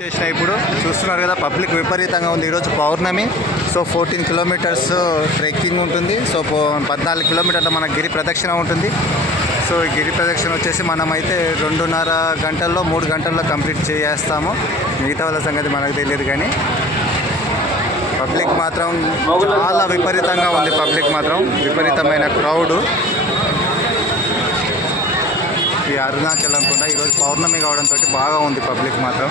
చేసిన ఇప్పుడు చూస్తున్నారు కదా, పబ్లిక్ విపరీతంగా ఉంది. ఈరోజు పౌర్ణమి. సో 14 కిలోమీటర్స్ ట్రెక్కింగ్ ఉంటుంది. సో 14 కిలోమీటర్ల మన గిరి ప్రదక్షిణ ఉంటుంది. సో ఈ గిరి ప్రదక్షిణ వచ్చేసి మనమైతే 2.5 గంటల్లో 3 గంటల్లో కంప్లీట్ చేస్తాము. మిగతా వాళ్ళ సంగతి మనకు తెలియదు, కానీ పబ్లిక్ మాత్రం చాలా విపరీతంగా ఉంది. పబ్లిక్ మాత్రం విపరీతమైన క్రౌడ్. ఈ అరుణాచలం కూడా ఈరోజు పౌర్ణమి కావడంతో బాగా ఉంది పబ్లిక్ మాత్రం.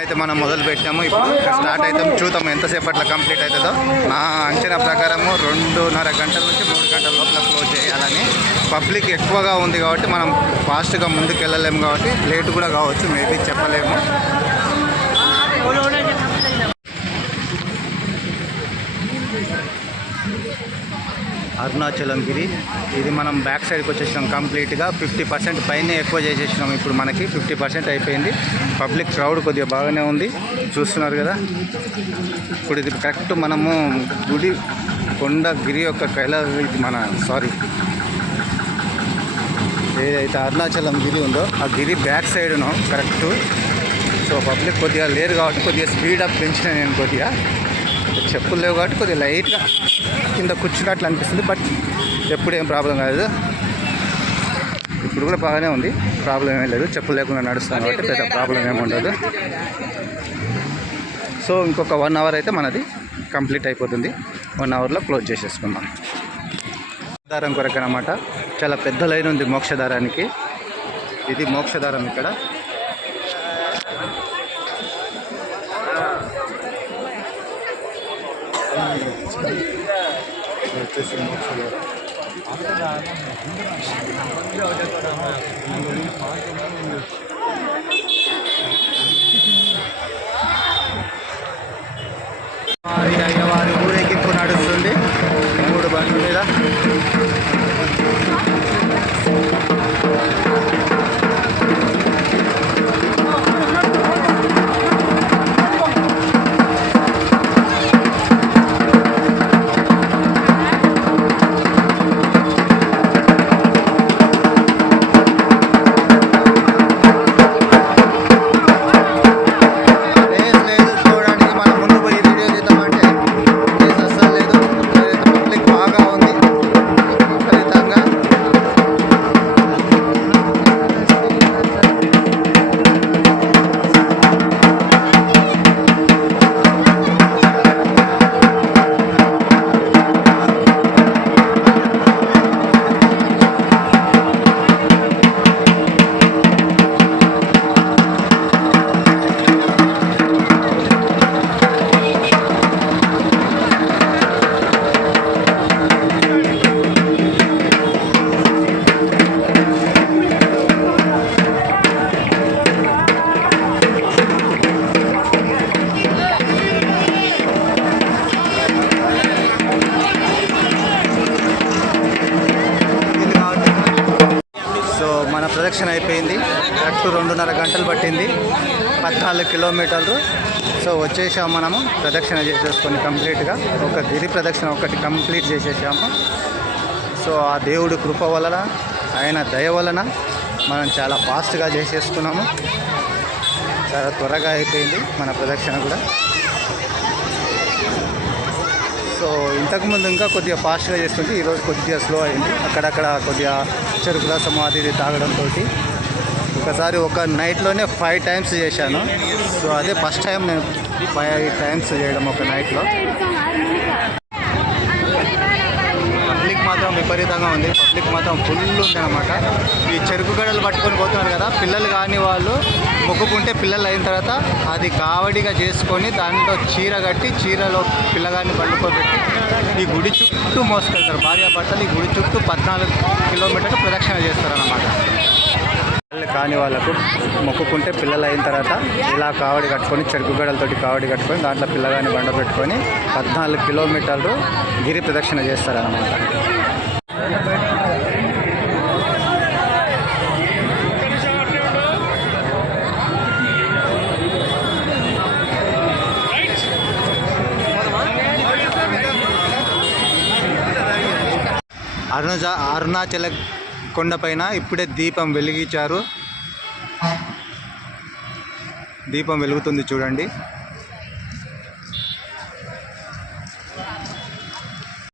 అయితే మనం మొదలు పెట్టాము. ఇప్పుడు స్టార్ట్ అవుతాం, చూద్దాం ఎంతసేపట్లో కంప్లీట్ అవుతుందో. నా అంచనా ప్రకారము 2.5 గంటల నుంచి 3 గంటల లోపల క్లోజ్ చేయాలని. పబ్లిక్ ఎక్కువగా ఉంది కాబట్టి మనం ఫాస్ట్గా ముందుకు వెళ్ళలేము, కాబట్టి లేట్ కూడా కావచ్చు, మేబీ చెప్పలేము. అరుణాచలం గిరి ఇది మనం బ్యాక్ సైడ్కి వచ్చేసినాం. కంప్లీట్గా 50% పైనే ఎక్కువ చేసేసినాం. ఇప్పుడు మనకి 50% అయిపోయింది. పబ్లిక్ క్రౌడ్ కొద్దిగా బాగానే ఉంది, చూస్తున్నారు కదా. ఇప్పుడు ఇది కరెక్ట్ మనము గుడి కొండ గిరి యొక్క ఇది మన ఏదైతే అరుణాచలం గిరి ఉందో ఆ గిరి బ్యాక్ సైడ్ను కరెక్ట్. సో పబ్లిక్ కొద్దిగా లేరు కాబట్టి కొద్దిగా స్పీడప్ పెంచిన నేను. కొద్దిగా చెప్పులు లేవు కాబట్టి కొద్దిగా లైట్గా కింద కూర్చున్నట్లు అనిపిస్తుంది, బట్ ఎప్పుడు ఏం ప్రాబ్లం కాదు. ఇప్పుడు కూడా బాగానే ఉంది, ప్రాబ్లం ఏమీ లేదు. చెప్పులు లేకుండా నడుస్తాను కాబట్టి పెద్ద ప్రాబ్లం ఏమి ఉండదు. సో ఇంకొక 1 అవర్ అయితే మనది కంప్లీట్ అయిపోతుంది. 1 అవర్లో క్లోజ్ చేసేసుకుందాం. మోక్షదారం కొరకు అన్నమాట. చాలా పెద్ద లైన్ ఉంది మోక్షదారానికి. ఇది మోక్షదారం. ఇక్కడ వచ్చేసి మోక్షదారం. వారి ఊరేగింపు నడుస్తుంది 3 బండ్ల మీద. ప్రదక్షిణ అయిపోయింది. కరెక్ట్ 2.5 గంటలు పట్టింది, 14 కిలోమీటర్లు. సో వచ్చేసాము మనము. ప్రదక్షిణ చేసేసుకొని కంప్లీట్గా ఒక గిరి ప్రదక్షిణ ఒకటి కంప్లీట్ చేసేసాము. సో ఆ దేవుడి కృప వలన, ఆయన దయ వలన మనం చాలా ఫాస్ట్గా చేసేసుకున్నాము. చాలా త్వరగా అయిపోయింది మన ప్రదక్షిణ కూడా. సో ఇంతకుముందు ఇంకా కొద్దిగా ఫాస్ట్గా చేస్తుంటే ఈరోజు కొద్దిగా స్లో అయింది. అక్కడక్కడ కొద్దిగా చెరుకు రసం అది ఇది తాగడంతో ఒకసారి ఒక నైట్లోనే 5 టైమ్స్ చేశాను. సో అదే ఫస్ట్ టైం నేను 5 టైమ్స్ చేయడం ఒక నైట్లో. పబ్లిక్ మాత్రం విపరీతంగా ఉంది. పబ్లిక్ మాత్రం ఫుల్ ఉంది అన్నమాట. ఈ చెరుకు గడలు పట్టుకొని పోతున్నారు కదా, పిల్లలు కాని వాళ్ళు మొక్కుకుంటే పిల్లలు అయిన తర్వాత అది కావడిగా చేసుకొని దాంట్లో చీర కట్టి చీరలో పిల్లగాన్ని పండుకోబెట్టి ఈ గుడి చుట్టూ మోసుకెళ్తారు. భార్యాభర్తలు ఈ గుడి చుట్టూ 14 కిలోమీటర్లు ప్రదక్షిణ చేస్తారన్నమాట. పిల్లలు కాని వాళ్ళకు మొక్కుకుంటే పిల్లలు అయిన తర్వాత ఇలా కావడి కట్టుకొని చెరుకు గడలతోటి కావడి కట్టుకొని దాంట్లో పిల్లగాన్ని బండ పెట్టుకొని 14 కిలోమీటర్లు గిరి ప్రదక్షిణ చేస్తారన్నమాట. అరుణాచల కొండపైన ఇప్పుడే దీపం వెలిగించారు. దీపం వెలుగుతుంది చూడండి.